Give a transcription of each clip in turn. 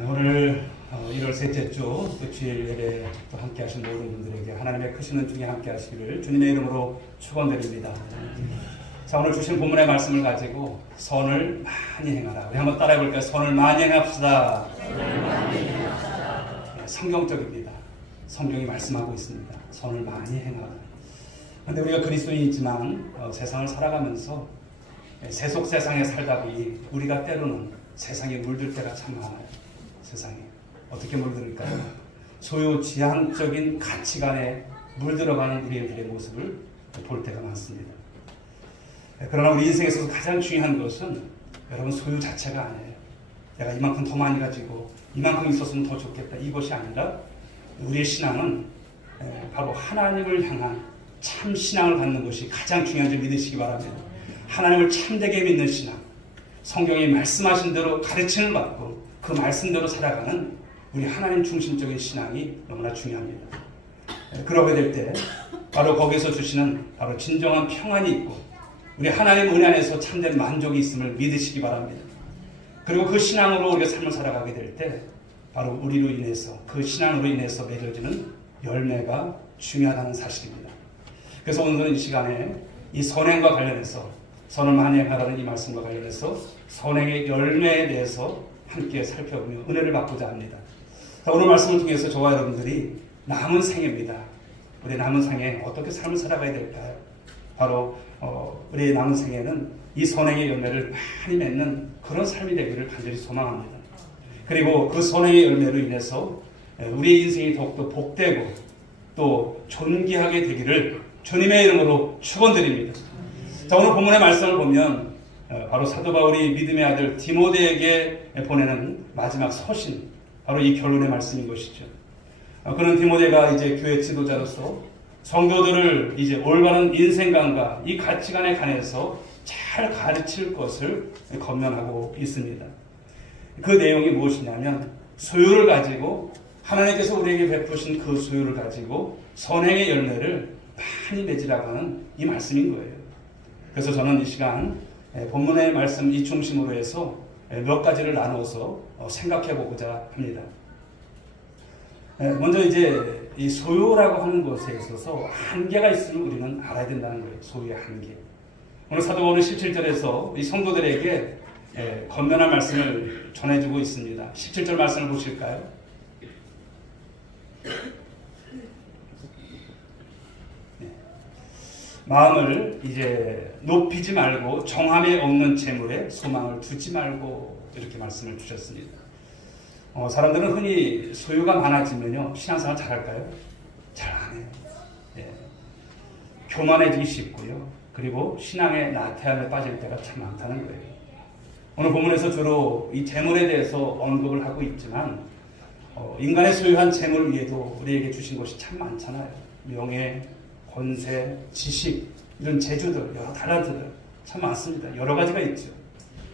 오늘 1월 셋째 주 또 주일 예배 또 함께 하신 모든 분들에게 하나님의 크신 은총이 함께 하시기를 주님의 이름으로 축원드립니다. 자, 오늘 주신 본문의 말씀을 가지고 선을 많이 행하라. 우리 한번 따라해 볼까요? 선을 많이 행합시다. 성경적입니다. 성경이 말씀하고 있습니다. 선을 많이 행하라. 그런데 우리가 그리스도인이지만 세상을 살아가면서 세속 세상에 살다 보니 우리가 때로는 세상에 물들 때가 참 많아요. 세상에 어떻게 물들을까요? 소유지향적인 가치관에 물들어가는 우리들의 모습을 볼 때가 많습니다. 그러나 우리 인생에서 가장 중요한 것은 여러분 소유 자체가 아니에요. 내가 이만큼 더 많이 가지고 이만큼 있었으면 더 좋겠다, 이것이 아니라 우리의 신앙은 바로 하나님을 향한 참 신앙을 갖는 것이 가장 중요한 줄 믿으시기 바랍니다. 하나님을 참되게 믿는 신앙, 성경이 말씀하신 대로 가르침을 받고 그 말씀대로 살아가는 우리 하나님 중심적인 신앙이 너무나 중요합니다. 그러게 될 때 바로 거기서 주시는 바로 진정한 평안이 있고 우리 하나님 은혜 안에서 참된 만족이 있음을 믿으시기 바랍니다. 그리고 그 신앙으로 우리가 삶을 살아가게 될 때 바로 우리로 인해서 그 신앙으로 인해서 맺어지는 열매가 중요하다는 사실입니다. 그래서 오늘은 이 시간에 이 선행과 관련해서 선을 많이 행하라는 이 말씀과 관련해서 선행의 열매에 대해서 함께 살펴보며 은혜를 받고자 합니다. 자, 오늘 말씀을 통해서 저와 여러분들이 남은 생애입니다. 우리 남은 생에 어떻게 삶을 살아가야 될까요? 바로 우리의 남은 생에는 이 선행의 열매를 많이 맺는 그런 삶이 되기를 간절히 소망합니다. 그리고 그 선행의 열매로 인해서 우리의 인생이 더욱더 복되고 또 존귀하게 되기를 주님의 이름으로 축원드립니다. 자, 오늘 본문의 말씀을 보면 바로 사도 바울이 믿음의 아들 디모데에게 보내는 마지막 서신, 바로 이 결론의 말씀인 것이죠. 그는 디모데가 이제 교회 지도자로서 성도들을 이제 올바른 인생관과 이 가치관에 관해서 잘 가르칠 것을 권면하고 있습니다. 그 내용이 무엇이냐면 소유를 가지고 하나님께서 우리에게 베푸신 그 소유를 가지고 선행의 열매를 많이 맺으라고 하는 이 말씀인 거예요. 그래서 저는 이 시간 본문의 말씀 이 중심으로 해서 몇 가지를 나누어서 생각해 보고자 합니다. 먼저 이제 이 소유라고 하는 것에 있어서 한계가 있음을 우리는 알아야 된다는 거예요. 소유의 한계. 오늘 사도 바울은 17절에서 이 성도들에게 건면한 말씀을 전해주고 있습니다. 17절 말씀을 보실까요? 마음을 이제 높이지 말고 정함에 없는 재물에 소망을 두지 말고 이렇게 말씀을 주셨습니다. 사람들은 흔히 소유가 많아지면요 신앙생활 잘할까요? 잘 안 해요. 교만해지기 쉽고요. 그리고 신앙의 나태함에 빠질 때가 참 많다는 거예요. 오늘 본문에서 주로 이 재물에 대해서 언급을 하고 있지만 인간의 소유한 재물 위에도 우리에게 주신 것이 참 많잖아요. 명예, 권세, 지식, 이런 재주들, 여러 달란트들 참 많습니다. 여러 가지가 있죠.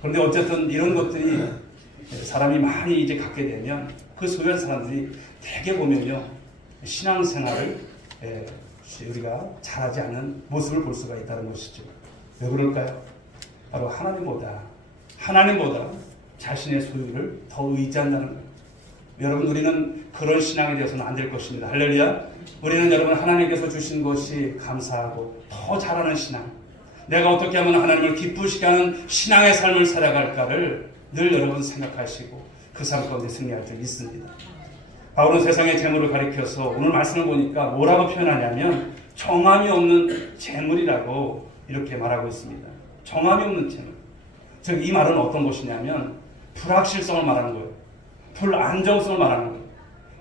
그런데 어쨌든 이런 것들이 사람이 많이 이제 갖게 되면 그 소유한 사람들이 대개 보면요 신앙생활을 우리가 잘하지 않는 모습을 볼 수가 있다는 것이죠. 왜 그럴까요? 바로 하나님보다 자신의 소유를 더 의지한다는 거예요. 여러분, 우리는 그런 신앙에 대해서는 안 될 것입니다. 할렐루야. 우리는 여러분 하나님께서 주신 것이 감사하고 더 잘하는 신앙, 내가 어떻게 하면 하나님을 기쁘시게 하는 신앙의 삶을 살아갈까를 늘 여러분 생각하시고 그 삶 가운데 승리할 줄 믿습니다. 바울은 세상의 재물을 가리켜서 오늘 말씀을 보니까 뭐라고 표현하냐면 정함이 없는 재물이라고 이렇게 말하고 있습니다. 정함이 없는 재물. 즉 이 말은 어떤 것이냐면 불확실성을 말하는 거예요. 불안정성을 말하는 거예요.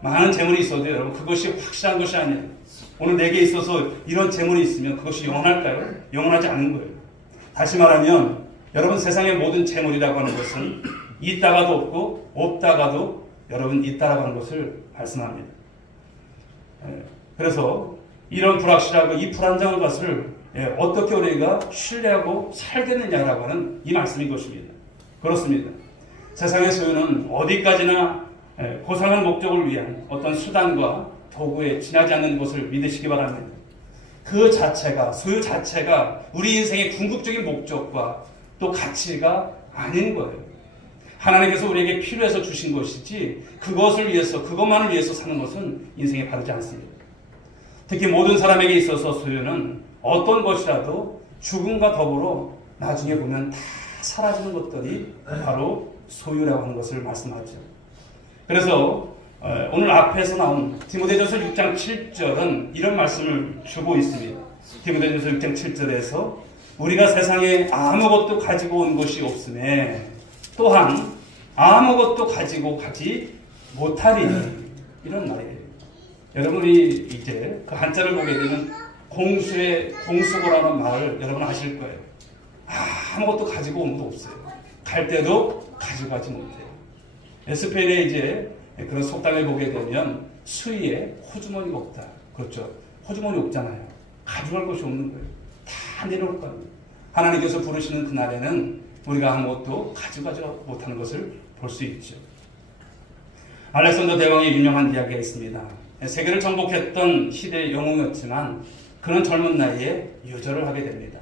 많은 재물이 있어도 여러분 그것이 확실한 것이 아니에요. 오늘 내게 있어서 이런 재물이 있으면 그것이 영원할까요? 영원하지 않은 거예요. 다시 말하면 여러분 세상의 모든 재물이라고 하는 것은 있다가도 없고 없다가도 여러분 있다라고 하는 것을 말씀합니다. 그래서 이런 불확실하고 이 불안정한 것을 어떻게 우리가 신뢰하고 살겠느냐라고 하는 이 말씀인 것입니다. 그렇습니다. 세상의 소유는 어디까지나 고상한 목적을 위한 어떤 수단과 도구에 지나지 않는 것을 믿으시기 바랍니다. 그 자체가, 소유 자체가 우리 인생의 궁극적인 목적과 또 가치가 아닌 거예요. 하나님께서 우리에게 필요해서 주신 것이지 그것을 위해서, 그것만을 위해서 사는 것은 인생에 바르지 않습니다. 특히 모든 사람에게 있어서 소유는 어떤 것이라도 죽음과 더불어 나중에 보면 다 사라지는 것들이 바로 소유라고 하는 것을 말씀하죠. 그래서 오늘 앞에서 나온 디모데전서 6장 7절은 이런 말씀을 주고 있습니다. 디모데전서 6장 7절에서 우리가 세상에 아무것도 가지고 온 것이 없음에 또한 아무것도 가지고 가지 못하리니, 이런 말이에요. 여러분이 이제 그 한자를 보게 되면 공수고라는 말을 여러분 아실 거예요. 아무것도 가지고 온 거 없어요. 갈 때도 가져가지 못해요. 스페인에 이제 그런 속담을 보게 되면 수위에 호주머니가 없다. 그렇죠. 호주머니 없잖아요. 가져갈 것이 없는 거예요. 다 내놓을 겁니다. 하나님께서 부르시는 그날에는 우리가 아무것도 가져가지 못하는 것을 볼 수 있죠. 알렉산더 대왕의 유명한 이야기가 있습니다. 세계를 정복했던 시대의 영웅이었지만 그는 젊은 나이에 유절을 하게 됩니다.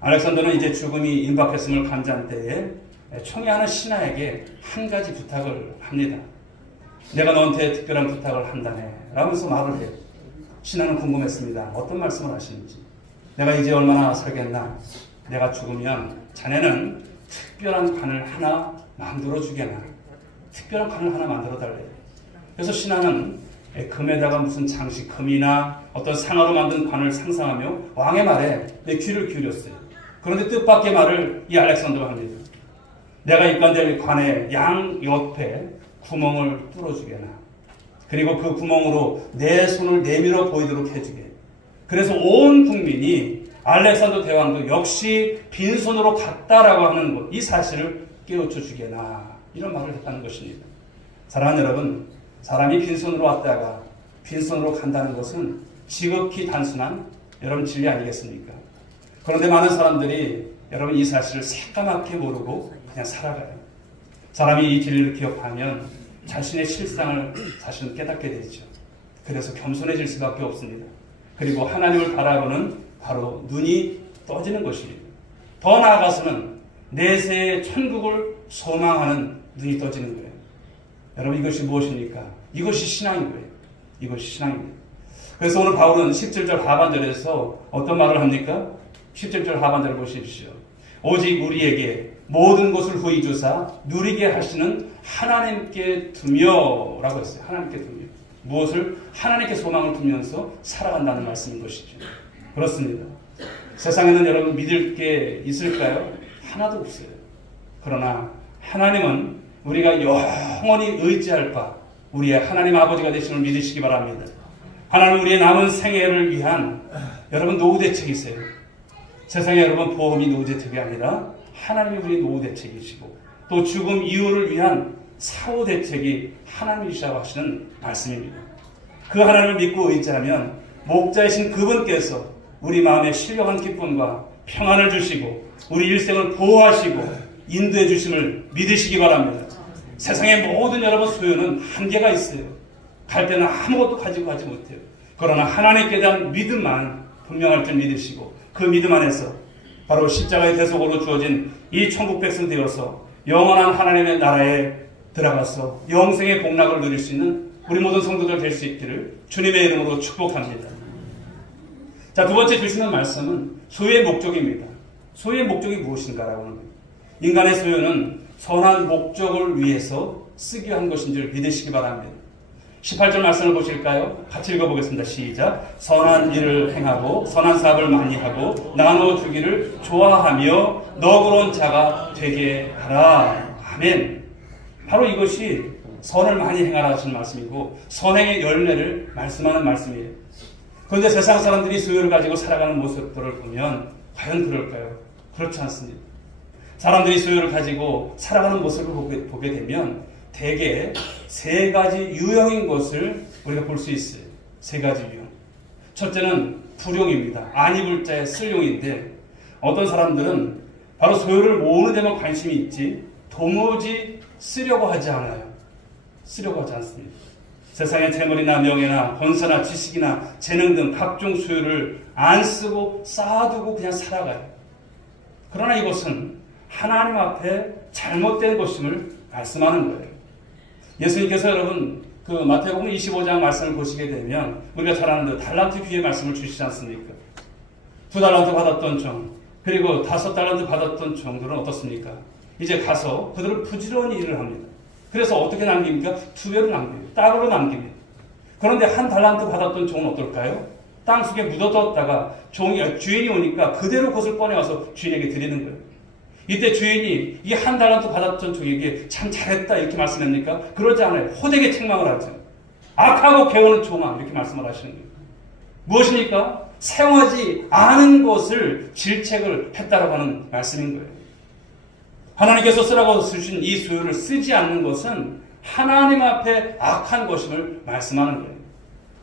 알렉산더는 이제 죽음이 임박했음을 감지한 때에 총애하는 신하에게 한 가지 부탁을 합니다. 내가 너한테 특별한 부탁을 한다네 라면서 말을 해요. 신하는 궁금했습니다. 어떤 말씀을 하시는지. 내가 이제 얼마나 살겠나? 내가 죽으면 자네는 특별한 관을 하나 만들어 주게나. 특별한 관을 하나 만들어 달래요. 그래서 신하는 금에다가 무슨 장식, 금이나 어떤 상아로 만든 관을 상상하며 왕의 말에 내 귀를 기울였어요. 그런데 뜻밖의 말을 이 알렉산더가 합니다. 내가 입관될 관의 양 옆에 구멍을 뚫어주게나. 그리고 그 구멍으로 내 손을 내밀어 보이도록 해주게. 그래서 온 국민이 알렉산더 대왕도 역시 빈손으로 갔다라고 하는 것, 이 사실을 깨우쳐 주게나. 이런 말을 했다는 것입니다. 사랑하는 여러분, 사람이 빈손으로 왔다가 빈손으로 간다는 것은 지극히 단순한 여러분 진리 아니겠습니까? 그런데 많은 사람들이 여러분 이 사실을 새까맣게 모르고 그냥 살아가요. 사람이 이 진리를 기억하면 자신의 실상을 사실은 깨닫게 되죠. 그래서 겸손해질 수밖에 없습니다. 그리고 하나님을 바라보는 바로 눈이 떠지는 것입니다. 더 나아가서는 내세의 천국을 소망하는 눈이 떠지는 거예요. 여러분 이것이 무엇입니까? 이것이 신앙인 거예요. 이것이 신앙입니다. 그래서 오늘 바울은 17절 하반절에서 어떤 말을 합니까? 17절 하반절을 보십시오. 오직 우리에게 모든 것을 후히 주사 누리게 하시는 하나님께 두며 라고 했어요. 하나님께 두며. 무엇을? 하나님께 소망을 두면서 살아간다는 말씀인 것이죠. 그렇습니다. 세상에는 여러분 믿을 게 있을까요? 하나도 없어요. 그러나 하나님은 우리가 영원히 의지할 바 우리의 하나님 아버지가 되심을 믿으시기 바랍니다. 하나님 우리의 남은 생애를 위한 여러분 노후 대책이 있어요. 세상에 여러분 보험이 노후 대책이 아니라 하나님이 우리의 노후 대책이시고 또 죽음 이후를 위한 사후 대책이 하나님이시라고 하시는 말씀입니다. 그 하나님을 믿고 의지하면 목자이신 그분께서 우리 마음에 신령한 기쁨과 평안을 주시고 우리 일생을 보호하시고 인도해 주심을 믿으시기 바랍니다. 세상의 모든 여러분 소유는 한계가 있어요. 갈 때는 아무것도 가지고 가지 못해요. 그러나 하나님께 대한 믿음만 분명할 줄 믿으시고 그 믿음 안에서 바로 십자가의 대속으로 주어진 이 천국 백성 되어서 영원한 하나님의 나라에 들어가서 영생의 복락을 누릴 수 있는 우리 모든 성도들 될 수 있기를 주님의 이름으로 축복합니다. 자, 두 번째 주시는 말씀은 소유의 목적입니다. 소유의 목적이 무엇인가라고 하는 거예요. 인간의 소유는 선한 목적을 위해서 쓰기 위한 것인 줄 믿으시기 바랍니다. 18절 말씀을 보실까요? 같이 읽어보겠습니다. 시작. 선한 일을 행하고 선한 사업을 많이 하고 나눠주기를 좋아하며 너그러운 자가 되게 하라. 아멘. 바로 이것이 선을 많이 행하라 하시는 말씀이고 선행의 열매를 말씀하는 말씀이에요. 그런데 세상 사람들이 소유를 가지고 살아가는 모습들을 보면 과연 그럴까요? 그렇지 않습니다. 사람들이 소유를 가지고 살아가는 모습을 보게 되면 대개 세 가지 유형인 것을 우리가 볼 수 있어요. 세 가지 유형. 첫째는 불용입니다. 안 입을 자의 쓸용인데 어떤 사람들은 바로 소유를 모으는 데만 관심이 있지 도무지 쓰려고 하지 않아요. 쓰려고 하지 않습니다. 세상의 재물이나 명예나 권세나 지식이나 재능 등 각종 소유를 안 쓰고 쌓아두고 그냥 살아가요. 그러나 이것은 하나님 앞에 잘못된 것임을 말씀하는 거예요. 예수님께서 여러분 그 마태복음 25장 말씀을 보시게 되면 우리가 잘 아는 달란트 귀의 말씀을 주시지 않습니까? 2달란트 받았던 종 그리고 5달란트 받았던 종들은 어떻습니까? 이제 가서 그들은 부지런히 일을 합니다. 그래서 어떻게 남깁니까? 2배로 남깁니다. 땅으로 남깁니다. 그런데 1달란트 받았던 종은 어떨까요? 땅속에 묻어뒀다가 주인이 오니까 그대로 그것을 꺼내와서 주인에게 드리는 거예요. 이때 주인이 이 1달란트 받았던 종에게 참 잘했다 이렇게 말씀합니까? 그러지 않아요. 호되게 책망을 하죠. 악하고 게으른 종아 이렇게 말씀을 하시는 거예요. 무엇입니까? 사용하지 않은 것을 질책을 했다라고 하는 말씀인 거예요. 하나님께서 쓰라고 주신 이 소유를 쓰지 않는 것은 하나님 앞에 악한 것임을 말씀하는 거예요.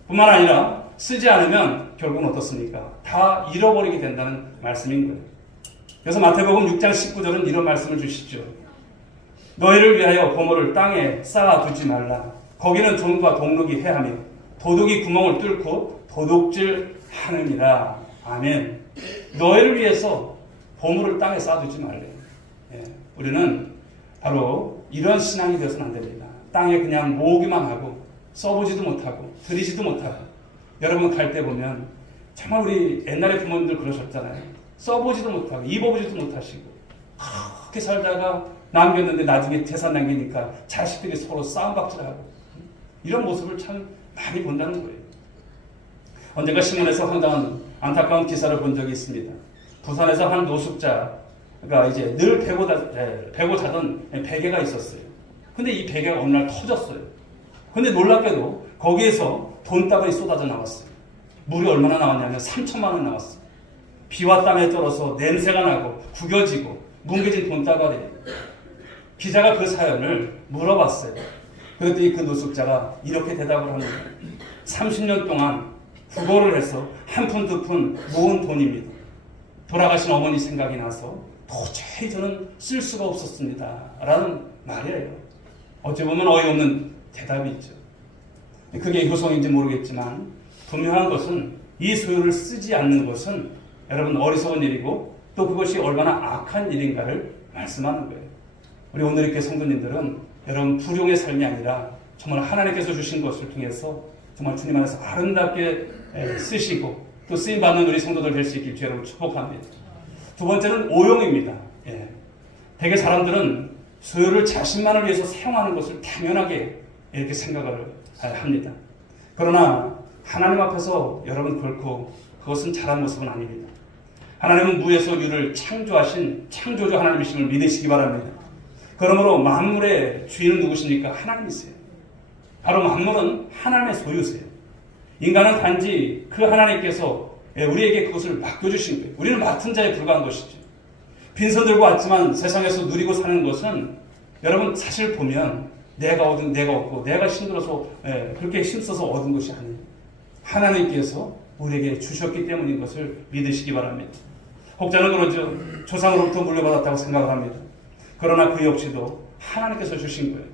뿐만 아니라 쓰지 않으면 결국은 어떻습니까? 다 잃어버리게 된다는 말씀인 거예요. 그래서 마태복음 6장 19절은 이런 말씀을 주시죠. 너희를 위하여 보물을 땅에 쌓아두지 말라. 거기는 종과 동록이 해하며 도둑이 구멍을 뚫고 도둑질하느니라. 아멘. 너희를 위해서 보물을 땅에 쌓아두지 말래. 예, 우리는 바로 이런 신앙이 되어서는 안 됩니다. 땅에 그냥 모으기만 하고 써보지도 못하고 들이지도 못하고 여러분 갈 때 보면 정말 우리 옛날에 부모님들 그러셨잖아요. 써보지도 못하고 입어보지도 못하시고 그렇게 살다가 남겼는데 나중에 재산 남기니까 자식들이 서로 싸움박질하고 이런 모습을 참 많이 본다는 거예요. 언젠가 신문에서 황당한 안타까운 기사를 본 적이 있습니다. 부산에서 한 노숙자가 이제 늘 베고 자던 베개가 있었어요. 근데 이 베개가 어느 날 터졌어요. 근데 놀랍게도 거기에서 돈다발이 쏟아져 나왔어요. 물이 얼마나 나왔냐면 3천만 원 나왔어요. 비와 땀에 떨어서 냄새가 나고 구겨지고 뭉개진 돈다발이에요. 기자가 그 사연을 물어봤어요. 그랬더니 그 노숙자가 이렇게 대답을 합니다. 30년 동안 구걸을 해서 한 푼 두 푼 모은 돈입니다. 돌아가신 어머니 생각이 나서 도저히 저는 쓸 수가 없었습니다. 라는 말이에요. 어찌 보면 어이없는 대답이 있죠. 그게 효성인지 모르겠지만 분명한 것은 이 소유를 쓰지 않는 것은 여러분 어리석은 일이고 또 그것이 얼마나 악한 일인가를 말씀하는 거예요. 우리 오늘 이렇게 성도님들은 여러분 불용의 삶이 아니라 정말 하나님께서 주신 것을 통해서 정말 주님 안에서 아름답게 쓰시고 또 쓰임받는 우리 성도들 될 수 있길 주 여러분 축복합니다. 두 번째는 오용입니다. 대개 사람들은 소유를 자신만을 위해서 사용하는 것을 당연하게 이렇게 생각을 합니다. 그러나 하나님 앞에서 여러분 결코 그것은 잘한 모습은 아닙니다. 하나님은 무에서 유를 창조하신 창조주 하나님이심을 믿으시기 바랍니다. 그러므로 만물의 주인은 누구십니까? 하나님이세요. 바로 만물은 하나님의 소유세요. 인간은 단지 그 하나님께서 우리에게 그것을 맡겨주신 거예요. 우리는 맡은 자에 불과한 것이죠. 빈손 들고 왔지만 세상에서 누리고 사는 것은 여러분 사실 보면 내가 얻은 내가 얻고 내가 힘들어서 그렇게 힘써서 얻은 것이 아니에요. 하나님께서 우리에게 주셨기 때문인 것을 믿으시기 바랍니다. 혹자는 그러죠. 조상으로부터 물려받았다고 생각을 합니다. 그러나 그 역시도 하나님께서 주신 거예요.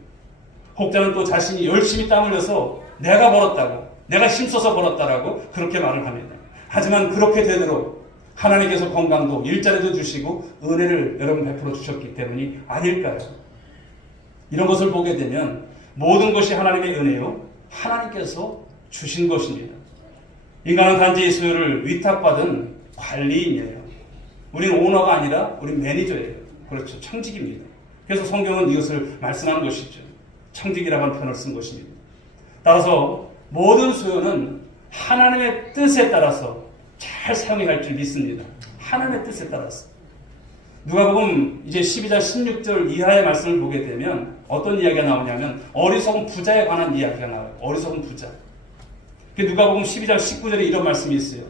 혹자는 또 자신이 열심히 땀 흘려서 내가 벌었다고 내가 힘써서 벌었다라고 그렇게 말을 합니다. 하지만 그렇게 되도록 하나님께서 건강도 일자리도 주시고 은혜를 여러분 베풀어 주셨기 때문이 아닐까요? 이런 것을 보게 되면 모든 것이 하나님의 은혜요 하나님께서 주신 것입니다. 인간은 단지 소유를 위탁받은 관리인이에요. 우리는 오너가 아니라 우리 매니저예요. 그렇죠. 청직입니다. 그래서 성경은 이것을 말씀하는 것이죠. 청직이라고 하는 표현을 쓴 것입니다. 따라서 모든 소유는 하나님의 뜻에 따라서 잘 사용해야 할 줄 믿습니다. 하나님의 뜻에 따라서. 누가복음 이제 12장 16절 이하의 말씀을 보게 되면 어떤 이야기가 나오냐면 어리석은 부자에 관한 이야기가 나와요. 어리석은 부자. 누가복음 12장 19절에 이런 말씀이 있어요.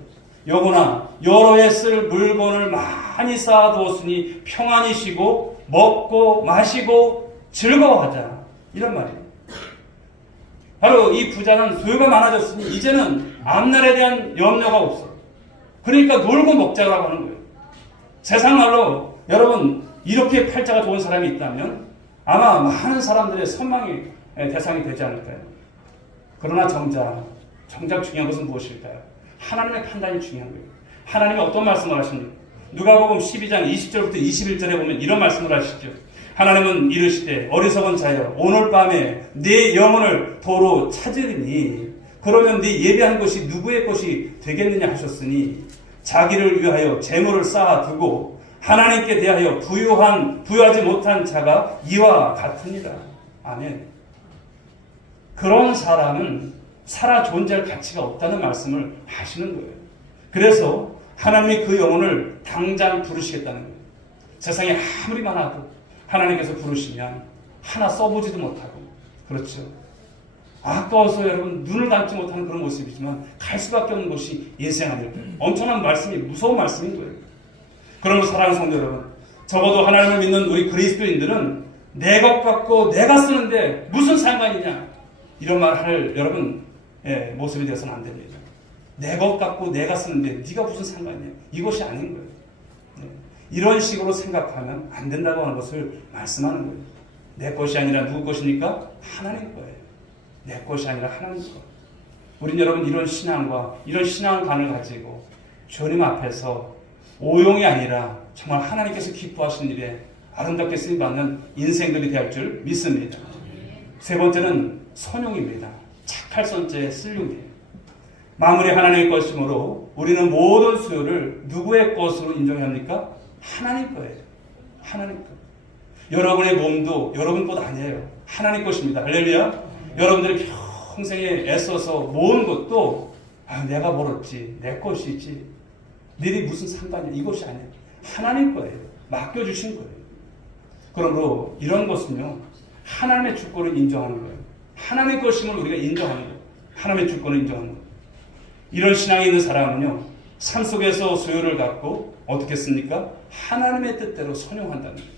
영혼아 여러 해 쓸 물건을 많이 쌓아두었으니 평안히 쉬고 먹고 마시고 즐거워하자. 이런 말이에요. 바로 이 부자는 소유가 많아졌으니 이제는 앞날에 대한 염려가 없어. 그러니까 놀고 먹자라고 하는 거예요. 세상 말로 여러분 이렇게 팔자가 좋은 사람이 있다면 아마 많은 사람들의 선망의 대상이 되지 않을까요? 그러나 정작 중요한 것은 무엇일까요? 하나님의 판단이 중요한 거예요. 하나님이 어떤 말씀을 하십니까? 누가복음 12장 20절부터 21절에 보면 이런 말씀을 하시죠. 하나님은 이르시되 어리석은 자여 오늘 밤에 네 영혼을 도로 찾으리니 그러면 네 예배한 것이 누구의 것이 되겠느냐 하셨으니 자기를 위하여 재물을 쌓아두고 하나님께 대하여 부유하지 못한 자가 이와 같으니라. 아멘. 그런 사람은 살아 존재할 가치가 없다는 말씀을 하시는 거예요. 그래서 하나님이 그 영혼을 당장 부르시겠다는 거예요. 세상에 아무리 많아도 하나님께서 부르시면 하나 써보지도 못하고, 그렇죠. 아까워서 여러분 눈을 감지 못하는 그런 모습이지만 갈 수밖에 없는 것이 인생 아닐까요? 엄청난 말씀이, 무서운 말씀인 거예요. 그러므로 사랑하는 성도 여러분, 적어도 하나님을 믿는 우리 그리스도인들은 내 것 갖고 내가 쓰는데 무슨 상관이냐, 이런 말 할 여러분 모습이 되어서는 안 됩니다. 내 것 갖고 내가 쓰는데 네가 무슨 상관이냐, 이것이 아닌 거예요. 이런 식으로 생각하면 안 된다고 하는 것을 말씀하는 거예요. 내 것이 아니라 누구 것입니까? 하나님 거예요. 내 것이 아니라 하나님 것. 우린 여러분 이런 신앙과 이런 신앙관을 가지고 주님 앞에서 오용이 아니라 정말 하나님께서 기뻐하시는 일에 아름답게 쓰임받는 인생들이 될 줄 믿습니다. 세 번째는 선용입니다. 착할 선자에 쓸용이에요. 만물이 하나님의 것이므로 우리는 모든 수요를 누구의 것으로 인정해야 합니까? 하나님 거예요. 하나님 것. 여러분의 몸도 여러분 것 아니에요. 하나님 것입니다. 할렐루야. 여러분들이 평생에 애써서 모은 것도 내가 벌었지, 내 것이지, 너희 무슨 상관이야, 이것이 아니에요. 하나님 거예요. 맡겨주신 거예요. 그러므로 이런 것은요, 하나님의 주권을 인정하는 거예요. 하나님의 것임을 우리가 인정하는 거예요. 하나님의 주권을 인정하는 거예요. 이런 신앙이 있는 사람은요, 삶 속에서 소유를 갖고 어떻게 씁니까? 하나님의 뜻대로 선용한다는 거예요.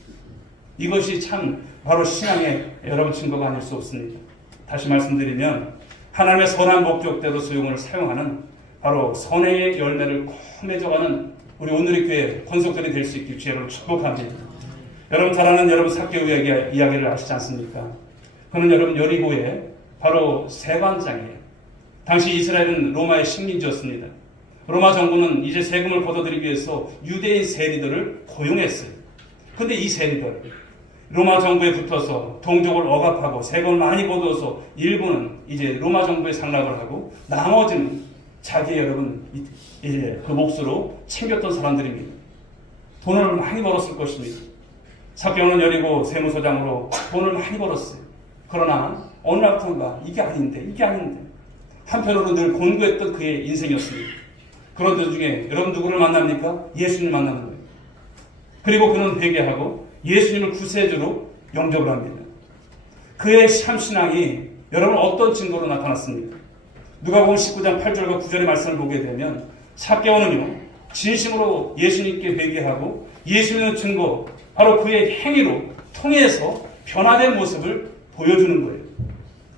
이것이 참 바로 신앙의 여러분 증거가 아닐 수 없습니다. 다시 말씀드리면 하나님의 선한 목적대로 소용을 사용하는 바로 선행의 열매를 맺어가는 우리 오늘의 교회 권속들이 될 수 있길 주의로 축복합니다. 여러분 잘 아는 여러분 삭개오 이야기를 아시지 않습니까? 그는 여러분 여리고에 바로 세관장이에요. 당시 이스라엘은 로마의 식민지였습니다. 로마 정부는 이제 세금을 걷어들이기 위해서 유대인 세리들을 고용했어요. 그런데 이 세리들 로마 정부에 붙어서 동족을 억압하고 세금을 많이 걷어서 일부는 이제 로마 정부에 상납을 하고 나머지는 자기 여러분 그 몫으로 챙겼던 사람들입니다. 돈을 많이 벌었을 것입니다. 삭개오는 여리고 세무서장으로 돈을 많이 벌었어요. 그러나 어느 날부터인가 이게 아닌데 한편으로 늘 곤고했던 그의 인생이었습니다. 그런 도중에 여러분 누구를 만납니까? 예수님을 만나는 거예요. 그리고 그는 회개하고 예수님을 구세주로 영접을 합니다. 그의 참신앙이 여러분 어떤 증거로 나타났습니까? 누가복음 19장 8절과 9절의 말씀을 보게 되면 삭개오는요, 진심으로 예수님께 회개하고 예수님의 증거, 바로 그의 행위로 통해서 변화된 모습을 보여주는 거예요.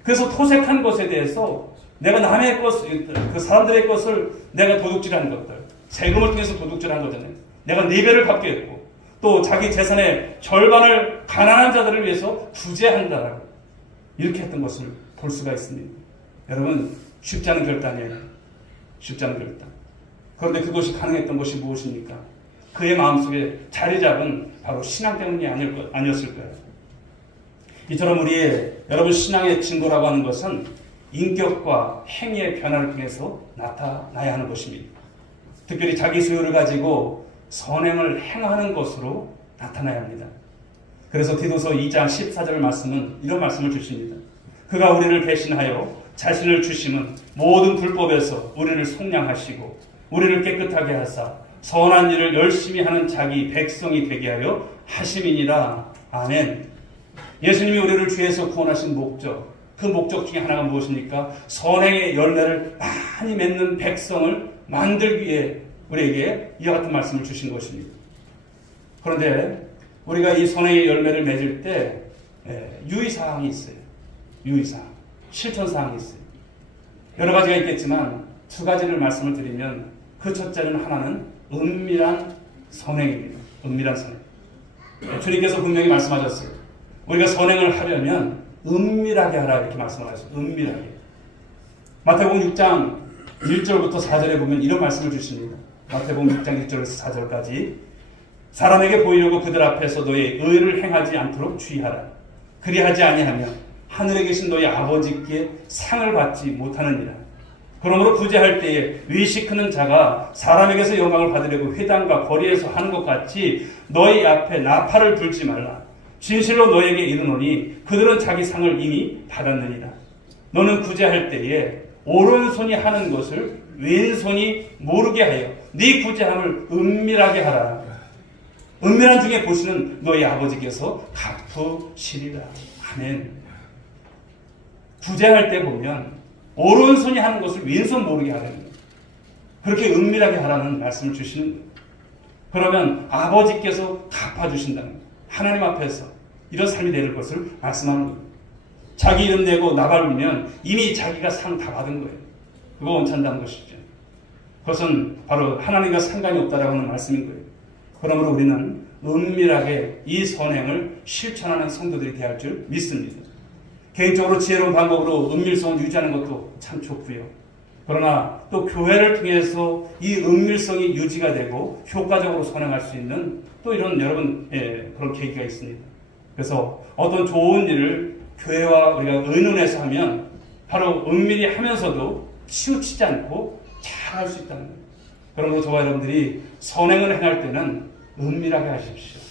그래서 토색한 것에 대해서 내가 남의 것, 그 사람들의 것을 내가 도둑질한 것들, 세금을 통해서 도둑질한 거잖아요. 내가 4배를 갚게 했고, 또 자기 재산의 절반을 가난한 자들을 위해서 구제한다라고 이렇게 했던 것을 볼 수가 있습니다. 여러분 쉽지 않은 결단이에요. 쉽지 않은 결단. 그런데 그것이 가능했던 것이 무엇입니까? 그의 마음속에 자리 잡은 바로 신앙 때문이 아니었을까요? 이처럼 우리의 여러분 신앙의 증거라고 하는 것은 인격과 행위의 변화를 통해서 나타나야 하는 것입니다. 특별히 자기 소유를 가지고 선행을 행하는 것으로 나타나야 합니다. 그래서 디도서 2장 14절 말씀은 이런 말씀을 주십니다. 그가 우리를 배신하여 자신을 주심은 모든 불법에서 우리를 속량하시고 우리를 깨끗하게 하사 선한 일을 열심히 하는 자기 백성이 되게 하여 하심이니라. 아멘. 예수님이 우리를 죄에서 구원하신 목적, 그 목적 중에 하나가 무엇입니까? 선행의 열매를 많이 맺는 백성을 만들기 위해 우리에게 이와 같은 말씀을 주신 것입니다. 그런데 우리가 이 선행의 열매를 맺을 때 유의사항이 있어요. 유의사항, 실천사항이 있어요. 여러 가지가 있겠지만 2가지를 말씀을 드리면 그 첫째는 하나는 은밀한 선행입니다. 은밀한 선행. 주님께서 분명히 말씀하셨어요. 우리가 선행을 하려면 은밀하게 하라 이렇게 말씀을 하셨어요. 은밀하게. 마태복음 6장 1절부터 4절에 보면 이런 말씀을 주십니다. 마태복음 6장 1절에서 4절까지 사람에게 보이려고 그들 앞에서 너의 의를 행하지 않도록 주의하라. 그리하지 아니하면 하늘에 계신 너의 아버지께 상을 받지 못하느니라. 그러므로 구제할 때에 위시크는 자가 사람에게서 영광을 받으려고 회당과 거리에서 하는 것 같이 너희 앞에 나팔을 불지 말라. 진실로 너에게 이르노니 그들은 자기 상을 이미 받았느니라. 너는 구제할 때에 오른손이 하는 것을 왼손이 모르게 하여 네 구제함을 은밀하게 하라. 은밀한 중에 보시는 너희 아버지께서 갚으시리라. 아멘. 구제할 때 보면 오른손이 하는 것을 왼손 모르게 하라는 거예요. 그렇게 은밀하게 하라는 말씀을 주시는 거예요. 그러면 아버지께서 갚아주신다는 거예요. 하나님 앞에서 이런 삶이 될 것을 말씀하는 거예요. 자기 이름 내고 나발이면 이미 자기가 상 다 받은 거예요. 그거 원찬다는 것이죠. 그것은 바로 하나님과 상관이 없다라고 하는 말씀인 거예요. 그러므로 우리는 은밀하게 이 선행을 실천하는 성도들이 되어야 할 줄 믿습니다. 개인적으로 지혜로운 방법으로 은밀성을 유지하는 것도 참 좋고요. 그러나 또 교회를 통해서 이 은밀성이 유지가 되고 효과적으로 선행할 수 있는 또 이런 여러분 그런 계기가 있습니다. 그래서 어떤 좋은 일을 교회와 우리가 의논해서 하면 바로 은밀히 하면서도 치우치지 않고 잘 할 수 있다는 거예요. 그러므로 저와 여러분들이 선행을 행할 때는 은밀하게 하십시오.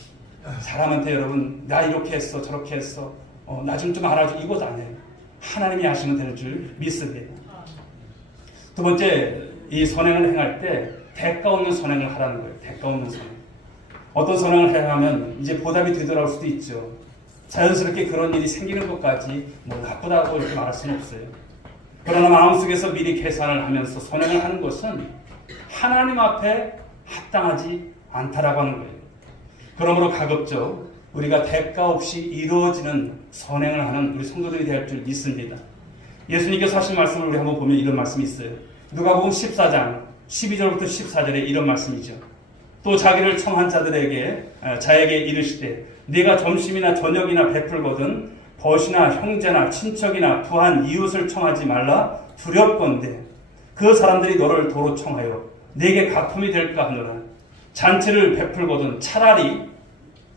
사람한테 여러분 나 이렇게 했어 저렇게 했어 나 좀 알아줘 이것 아니에요. 하나님이 하시면 되는 줄 믿습니다. 두 번째, 이 선행을 행할 때 대가 없는 선행을 하라는 거예요. 대가 없는 선행. 어떤 선행을 행하면 이제 보답이 되돌아올 수도 있죠. 자연스럽게 그런 일이 생기는 것까지 뭐 나쁘다고 이렇게 말할 수는 없어요. 그러나 마음속에서 미리 계산을 하면서 선행을 하는 것은 하나님 앞에 합당하지 않다라고 하는 거예요. 그러므로 가급적 우리가 대가 없이 이루어지는 선행을 하는 우리 성도들이 될 줄 믿습니다. 예수님께서 하신 말씀을 우리 한번 보면 이런 말씀이 있어요. 누가복음 14장 12절부터 14절에 이런 말씀이죠. 또 자기를 청한 자에게 이르시되 네가 점심이나 저녁이나 베풀거든 벗이나 형제나 친척이나 부한 이웃을 청하지 말라. 두렵건대 그 사람들이 너를 도로 청하여 네게 가품이 될까 하노라. 잔치를 베풀거든 차라리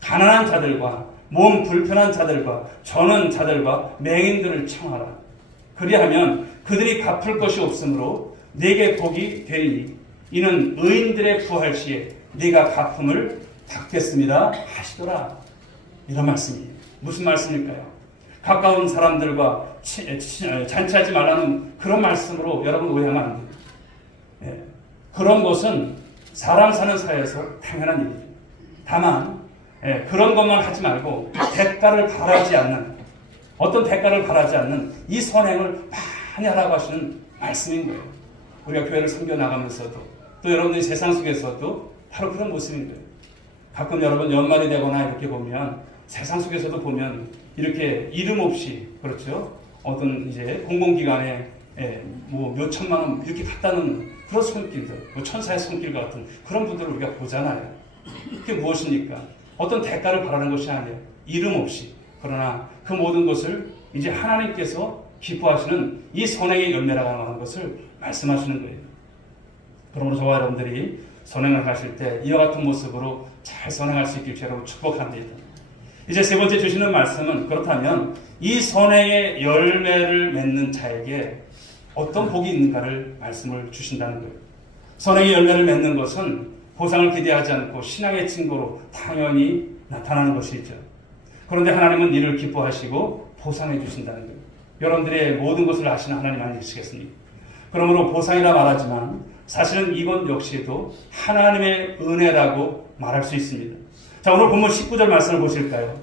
가난한 자들과 몸 불편한 자들과 전원 자들과 맹인들을 청하라. 그리하면 그들이 갚을 것이 없으므로 네게 복이 되리니 이는 의인들의 부활 시에 네가 갚음을 받겠습니다 하시더라. 이런 말씀이에요. 무슨 말씀일까요? 가까운 사람들과 잔치하지 말라는 그런 말씀으로 여러분 오해하면 안 됩니다. 예. 그런 것은 사람 사는 사회에서 당연한 일이에요. 다만 그런 것만 하지 말고 대가를 바라지 않는 어떤 대가를 바라지 않는 이 선행을 많이 하라고 하시는 말씀인 거예요. 우리가 교회를 섬겨나가면서도 또 여러분들이 세상 속에서도 바로 그런 모습인 거예요. 가끔 여러분 연말이 되거나 이렇게 보면 세상 속에서도 보면 이렇게 이름 없이 그렇죠. 어떤 이제 공공기관에 뭐 몇 천만 원 이렇게 갖다 놓는 그런 손길들, 뭐 천사의 손길 같은 그런 분들을 우리가 보잖아요. 그게 무엇입니까? 어떤 대가를 바라는 것이 아니에요. 이름 없이. 그러나 그 모든 것을 이제 하나님께서 기뻐하시는 이 선행의 열매라고 하는 것을 말씀하시는 거예요. 그러므로 저와 여러분들이 선행을 하실 때 이와 같은 모습으로 잘 선행할 수 있길 여러분 축복합니다. 이제 세 번째 주시는 말씀은 그렇다면 이 선행의 열매를 맺는 자에게 어떤 복이 있는가를 말씀을 주신다는 거예요. 선행의 열매를 맺는 것은 보상을 기대하지 않고 신앙의 증거로 당연히 나타나는 것이죠. 그런데 하나님은 이를 기뻐하시고 보상해 주신다는 거예요. 여러분들의 모든 것을 아시는 하나님 아니시겠습니까? 그러므로 보상이라 말하지만 사실은 이것 역시도 하나님의 은혜라고 말할 수 있습니다. 자, 오늘 본문 19절 말씀을 보실까요?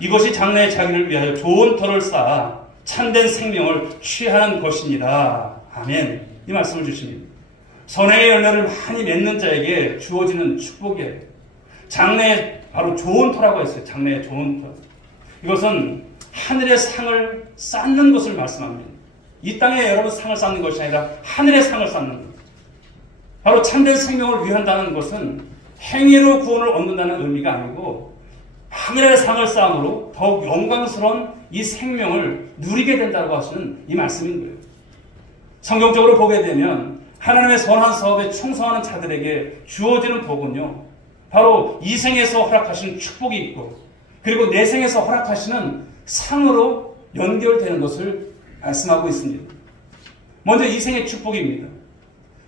이것이 장래의 자기를 위하여 좋은 터를 쌓아 참된 생명을 취하는 것입니다. 아멘. 이 말씀을 주십니다. 선행의 열매를 많이 맺는 자에게 주어지는 축복이에요. 장래에 바로 좋은 터라고 했어요. 장래의 좋은 터. 이것은 하늘의 상을 쌓는 것을 말씀합니다. 이 땅에 여러분 상을 쌓는 것이 아니라 하늘의 상을 쌓는 것. 바로 참된 생명을 위한다는 것은 행위로 구원을 얻는다는 의미가 아니고 하늘의 상을 쌓음으로 더욱 영광스러운 이 생명을 누리게 된다고 하시는 이 말씀인 거예요. 성경적으로 보게 되면 하나님의 선한 사업에 충성하는 자들에게 주어지는 복은요, 바로 이 생에서 허락하신 축복이 있고 그리고 내 생에서 허락하시는 상으로 연결되는 것을 말씀하고 있습니다. 먼저 이 생의 축복입니다.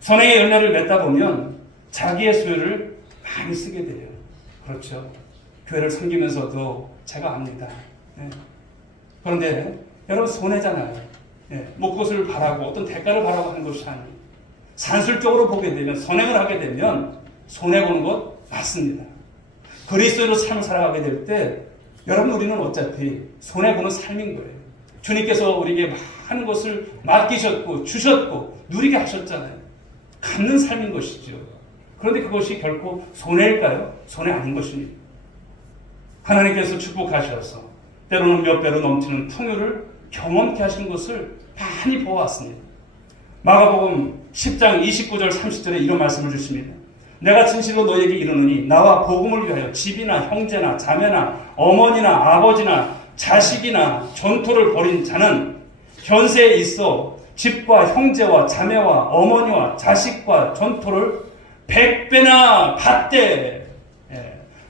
선행의 열매를 맺다 보면 자기의 소유를 많이 쓰게 돼요. 그렇죠. 교회를 섬기면서도 제가 압니다. 그런데 여러분 손해잖아요. 뭐 그것을 바라고 어떤 대가를 바라고 하는 것이 아니에요. 산술적으로 보게 되면 선행을 하게 되면 손해보는 것 맞습니다. 그리스도로 삶을 살아가게 될 때 여러분 우리는 어차피 손해보는 삶인 거예요. 주님께서 우리에게 많은 것을 맡기셨고 주셨고 누리게 하셨잖아요. 갚는 삶인 것이죠. 그런데 그것이 결코 손해일까요? 손해 아닌 것입니다. 하나님께서 축복하셔서 때로는 몇 배로 넘치는 풍요를 경험케 하신 것을 많이 보아왔습니다. 마가복음 10장 29절 30절에 이런 말씀을 주십니다. 내가 진실로 너에게 이르노니 나와 복음을 위하여 집이나 형제나 자매나 어머니나 아버지나 자식이나 전토를 벌인 자는 현세에 있어 집과 형제와 자매와 어머니와 자식과 전토를 100배나 받되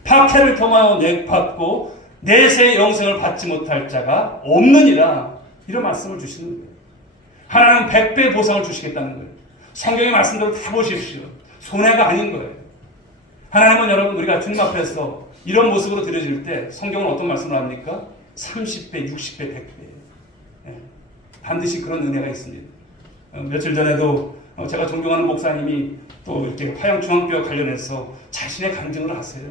박해를 통하여 받고 내세 영생을 받지 못할 자가 없느니라. 이런 말씀을 주시는 거예요. 하나님은 100배 보상을 주시겠다는 거예요. 성경의 말씀대로 다 보십시오. 손해가 아닌 거예요. 하나님은 여러분 우리가 주님 앞에서 이런 모습으로 드려질 때 성경은 어떤 말씀을 합니까? 30배, 60배, 100배. 반드시 그런 은혜가 있습니다. 며칠 전에도 제가 존경하는 목사님이 또 이렇게 화양중앙교회 관련해서 자신의 간증을 하세요.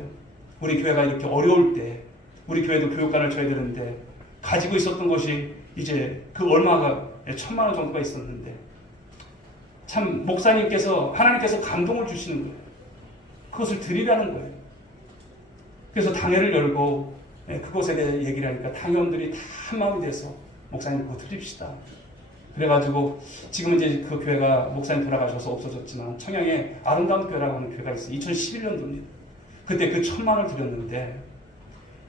우리 교회가 이렇게 어려울 때 우리 교회도 교육관을 줘야 되는데 가지고 있었던 것이 이제 그 얼마가 1,000만 원 정도가 있었는데 참 목사님께서 하나님께서 감동을 주시는 거예요. 그것을 드리라는 거예요. 그래서 당회를 열고 그것에 대해 얘기를 하니까 당회원들이 다 한마음이 돼서 목사님 그거 드립시다. 그래가지고 지금 이제 그 교회가 목사님 돌아가셔서 없어졌지만 청양에 아름다운 교회라고 하는 교회가 있어요. 2011년도입니다. 그때 그 1,000만 원을 드렸는데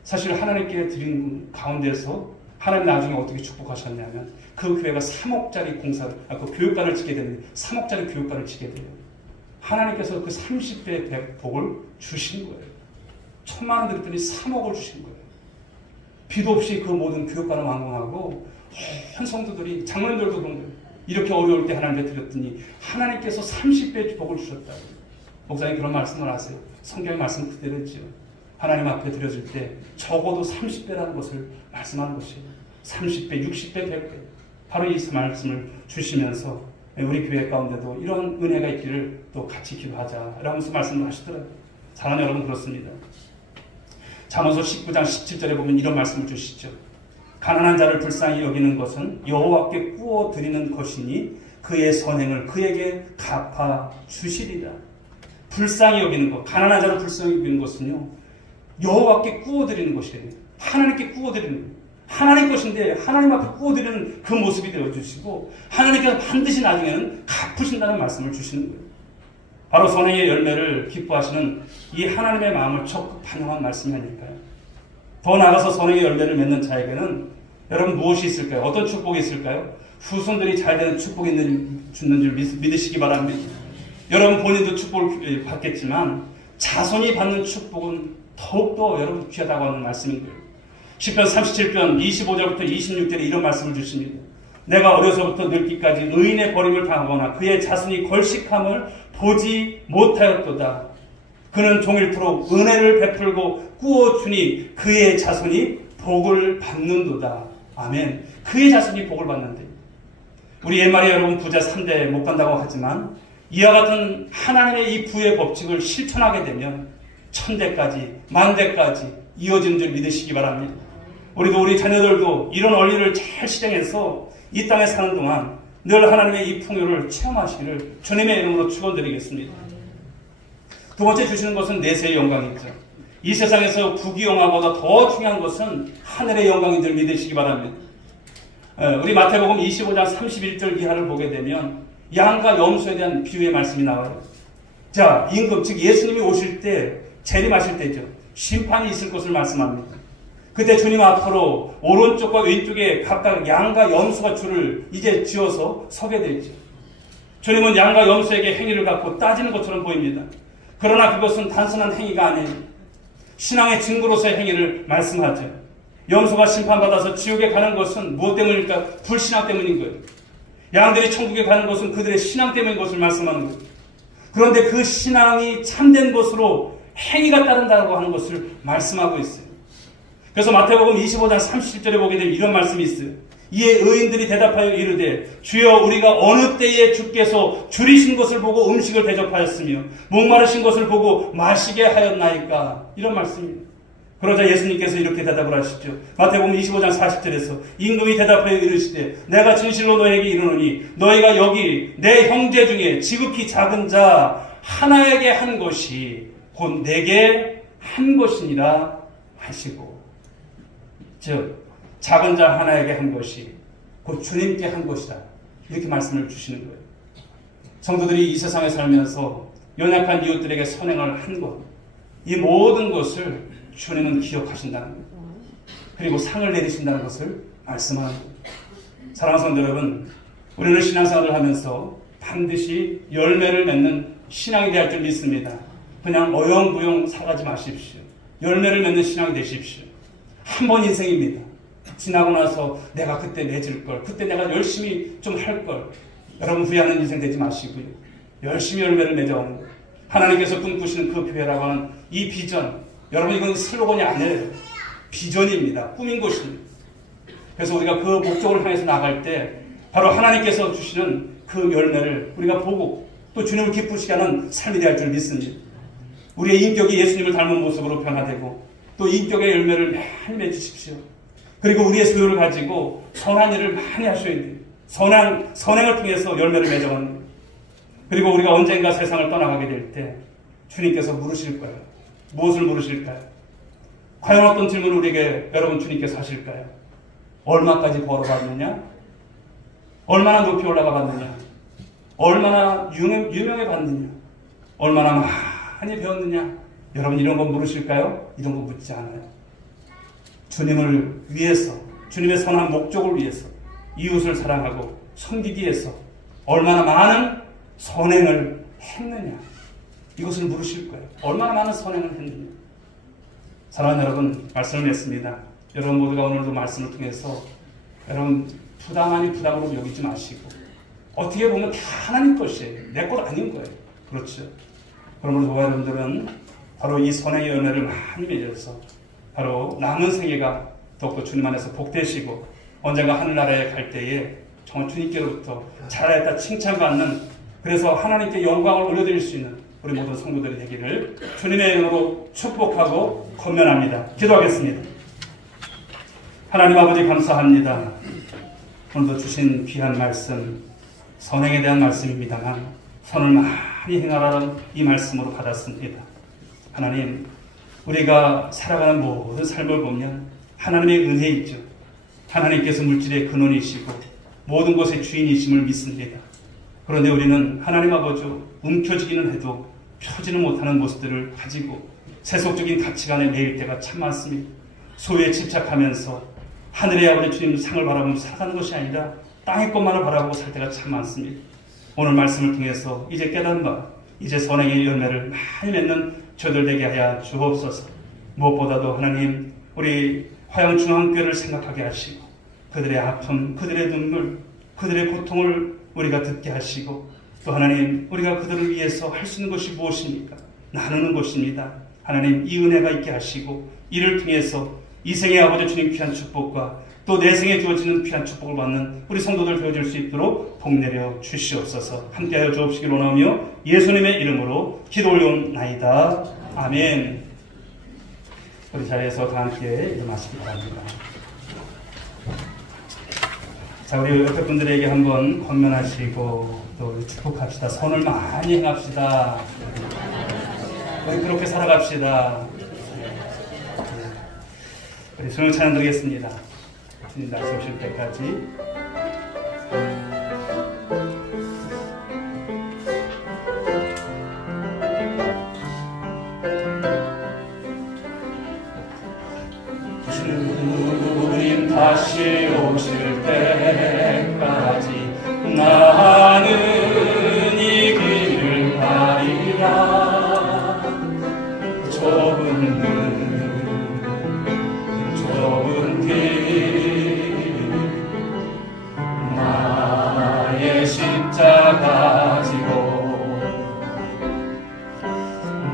사실 하나님께 드린 가운데서 하나님 나중에 어떻게 축복하셨냐면 그 교회가 3억짜리 공사를 그 교육관을 짓게 되는데 3억짜리 교육관을 짓게 돼요. 하나님께서 그 30배 복을 주신 거예요. 1,000만 원 드렸더니 3억을 주신 거예요. 비도 없이 그 모든 교육관을 완공하고 현 성도들이 장로님들도 그런 거예요. 이렇게 어려울 때 하나님께 드렸더니 하나님께서 30배 복을 주셨다고. 목사님 그런 말씀을 하세요. 성경의 말씀 그대로지요. 하나님 앞에 드려질 때 적어도 30배라는 것을 말씀하는 것이에요. 30배, 60배, 100배. 바로 이 말씀을 주시면서 우리 교회 가운데도 이런 은혜가 있기를 또 같이 기도하자라면서 말씀을 하시더라고요. 사랑하는 여러분 그렇습니다. 잠언서 19장 17절에 보면 이런 말씀을 주시죠. 가난한 자를 불쌍히 여기는 것은 여호와께 구워 드리는 것이니 그의 선행을 그에게 갚아 주시리라. 불쌍히 여기는 것, 가난한 자를 불쌍히 여기는 것은요 여호와께 구워 드리는 것이에요. 하나님께 구워 드리는 거예요. 하나님 것인데 하나님 앞에 구워 드리는 그 모습이 되어 주시고 하나님께서 반드시 나중에는 갚으신다는 말씀을 주시는 거예요. 바로 선행의 열매를 기뻐하시는 이 하나님의 마음을 적극 반영한 말씀이 아닐까요? 더 나아가서 선행의 열매를 맺는 자에게는 여러분 무엇이 있을까요? 어떤 축복이 있을까요? 후손들이 잘 되는 축복이 주는 줄 믿으시기 바랍니다. 여러분 본인도 축복을 받겠지만 자손이 받는 축복은 더욱더 여러분 귀하다고 하는 말씀인 거예요. 시편 37편 25절부터 26절에 이런 말씀을 주십니다. 내가 어려서부터 늙기까지 의인의 버림을 당하거나 그의 자손이 걸식함을 보지 못하였도다. 그는 종일토록 은혜를 베풀고 꾸어주니 그의 자손이 복을 받는도다. 아멘. 그의 자손이 복을 받는데 우리 옛말에 여러분 부자 3대 못 간다고 하지만 이와 같은 하나님의 이 부의 법칙을 실천하게 되면 1000대까지 10,000대까지 이어지는 줄 믿으시기 바랍니다. 우리도 우리 자녀들도 이런 원리를 잘 실행해서 이 땅에 사는 동안 늘 하나님의 이 풍요를 체험하시기를 주님의 이름으로 축원드리겠습니다. 두 번째 주시는 것은 내세의 영광이죠. 이 세상에서 부귀영화보다 더 중요한 것은 하늘의 영광인 줄 믿으시기 바랍니다. 우리 마태복음 25장 31절 이하를 보게 되면 양과 염소에 대한 비유의 말씀이 나와요. 자, 임금 즉 예수님이 오실 때 재림하실 때죠. 심판이 있을 것을 말씀합니다. 그때 주님 앞으로 오른쪽과 왼쪽에 각각 양과 염소가 줄을 이제 지어서 서게 되죠. 주님은 양과 염소에게 행위를 갖고 따지는 것처럼 보입니다. 그러나 그것은 단순한 행위가 아니에요. 신앙의 증거로서의 행위를 말씀하죠. 염소가 심판받아서 지옥에 가는 것은 무엇 때문일까? 불신앙 때문인 거예요. 양들이 천국에 가는 것은 그들의 신앙 때문인 것을 말씀하는 거예요. 그런데 그 신앙이 참된 것으로 행위가 따른다고 하는 것을 말씀하고 있어요. 그래서 마태복음 25장 30절에 보게 되면 이런 말씀이 있어요. 이에 의인들이 대답하여 이르되 주여 우리가 어느 때에 주께서 줄이신 것을 보고 음식을 대접하였으며 목마르신 것을 보고 마시게 하였나이까. 이런 말씀입니다. 그러자 예수님께서 이렇게 대답을 하시죠. 마태복음 25장 40절에서 임금이 대답하여 이르시되 내가 진실로 너에게 이르노니 너희가 여기 내 형제 중에 지극히 작은 자 하나에게 한 것이 곧 내게 한 것이니라 하시고, 즉 작은 자 하나에게 한 것이 곧 주님께 한 것이다, 이렇게 말씀을 주시는 거예요. 성도들이 이 세상에 살면서 연약한 이웃들에게 선행을 한 것, 이 모든 것을 주님은 기억하신다는 거예요. 그리고 상을 내리신다는 것을 말씀하는 거예요. 사랑하는 성도 여러분, 우리는 신앙생활을 하면서 반드시 열매를 맺는 신앙이 되어야 할 줄 믿습니다. 그냥 어영부영 살아가지 마십시오. 열매를 맺는 신앙이 되십시오. 한 번 인생입니다. 지나고 나서 내가 그때 맺을 걸, 그때 내가 열심히 좀 할 걸, 여러분 후회하는 인생 되지 마시고요. 열심히 열매를 맺어가는 거예요. 하나님께서 꿈꾸시는 그 교회라고 하는 이 비전, 여러분 이건 슬로건이 아니에요. 비전입니다. 꿈인 것입니다. 그래서 우리가 그 목적을 향해서 나갈 때 바로 하나님께서 주시는 그 열매를 우리가 보고 또 주님을 기쁘시게 하는 삶이 되어야 할 줄 믿습니다. 우리의 인격이 예수님을 닮은 모습으로 변화되고 또 인격의 열매를 많이 맺으십시오. 그리고 우리의 소유를 가지고 선한 일을 많이 하셔야 돼요. 선행을 통해서 열매를 맺어가는 거예요. 그리고 우리가 언젠가 세상을 떠나가게 될 때 주님께서 물으실 거예요. 무엇을 물으실까요? 과연 어떤 질문을 우리에게 여러분 주님께서 하실까요? 얼마까지 벌어봤느냐? 얼마나 높이 올라가 봤느냐? 얼마나 유명해봤느냐? 얼마나 많이 배웠느냐? 여러분 이런 거 물으실까요? 이런 거 묻지 않아요. 주님을 위해서, 주님의 선한 목적을 위해서, 이웃을 사랑하고 섬기기 위해서 얼마나 많은 선행을 했느냐, 이것을 물으실 거예요. 얼마나 많은 선행을 했느냐. 사랑하는 여러분, 말씀을 맺습니다. 여러분 모두가 오늘도 말씀을 통해서 여러분 부담 아닌 부담으로 여기지 마시고, 어떻게 보면 다 하나님 것이에요. 내 것 아닌 거예요. 그렇죠. 그러므로 저와 여러분들은 바로 이 선행의 열매를 많이 맺어서 바로 남은 생애가 더욱더 주님 안에서 복되시고 언젠가 하늘나라에 갈 때에 정말 주님께로부터 잘했다 칭찬받는, 그래서 하나님께 영광을 올려드릴 수 있는 우리 모든 성도들이 되기를 주님의 이름으로 축복하고 권면합니다. 기도하겠습니다. 하나님 아버지 감사합니다. 오늘도 주신 귀한 말씀, 선행에 대한 말씀입니다만 선을 많이 행하라는 이 말씀으로 받았습니다. 하나님, 우리가 살아가는 모든 삶을 보면 하나님의 은혜이죠. 하나님께서 물질의 근원이시고 모든 것의 주인이심을 믿습니다. 그런데 우리는 하나님 아버지 움켜쥐기는 해도 펴지는 못하는 모습들을 가지고 세속적인 가치관에 매일 때가 참 많습니다. 소유에 집착하면서 하늘의 아버지 주님 상을 바라보면서 살아가는 것이 아니라 땅의 것만을 바라보고 살 때가 참 많습니다. 오늘 말씀을 통해서 이제 깨달은 바, 이제 선행의 열매를 많이 맺는 저들 되게 하여 주옵소서. 무엇보다도 하나님, 우리 화영중앙교회를 생각하게 하시고 그들의 아픔, 그들의 눈물, 그들의 고통을 우리가 듣게 하시고, 또 하나님, 우리가 그들을 위해서 할 수 있는 것이 무엇입니까? 나누는 것입니다. 하나님, 이 은혜가 있게 하시고 이를 통해서 이 생의 아버지 주님 귀한 축복과 또 내 생에 주어지는 귀한 축복을 받는 우리 성도들 되어줄 수 있도록 복내려 주시옵소서. 함께하여 주옵시길 원하며 예수님의 이름으로 기도 올려옵나이다. 아멘. 우리 자리에서 다 함께 일어나시기 바랍니다. 자, 우리 옆에 분들에게 한번 권면하시고 또 축복합시다. 선을 많이 행합시다. 우리 그렇게 살아갑시다. 우리 수능 찬양 드리겠습니다. 주님 다시 오실 때까지. 주님 다시 오실 때까지 나는 이 길을 가리라. 십자가 가지고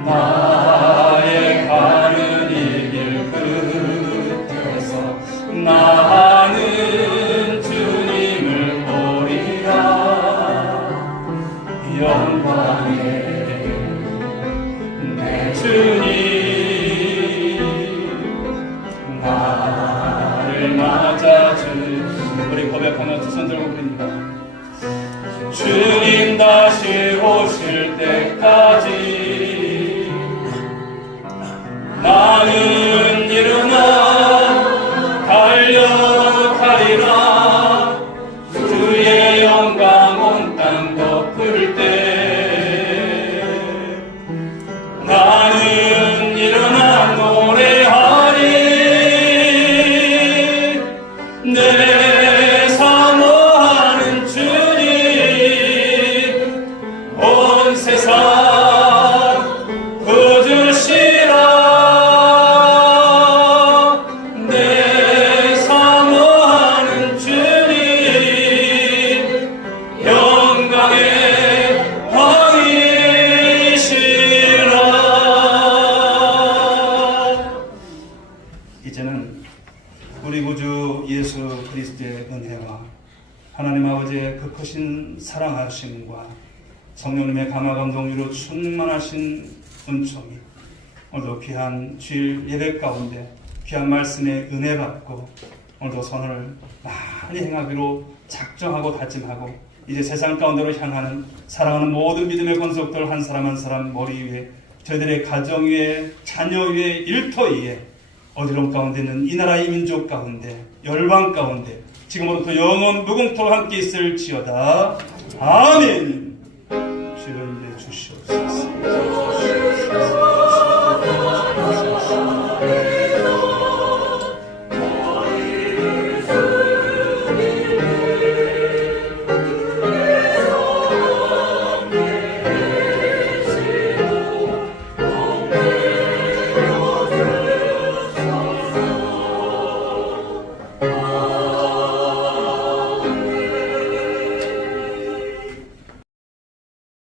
나의 가는 이 길 끝에서 나는 주님을 보리라. 영광의 내 주님 나를 맞아주시니. 우리 고백하며 두 손 들고 부릅니다. 주님 다시 오실 때까지 나는 일어나 달려가리라. 주의 영광 온 땅 덮을 때 나는 일어나 노래하리. 내 사모하는 주님 온 세상 거두시라. 내 사모하는 주님 영광의 왕이시라. 이제는 우리 구주 예수 그리스도의 은혜와 하나님 아버지의 그 크신 사랑하심과 성령님의 감화 감동으로 충만하신 은총이 오늘도 귀한 주일 예배 가운데 귀한 말씀의 은혜 받고 오늘도 선을 많이 행하기로 작정하고 다짐하고 이제 세상 가운데로 향하는 사랑하는 모든 믿음의 권속들 한 사람 한 사람 머리 위에 저희들의 가정 위에 자녀 위에 일터 위에 어디론 가운데 있는 이 나라 이 민족 가운데 열방 가운데 지금부터 영원 무궁토록 함께 있을지어다. 아멘. 주여 주시옵소서.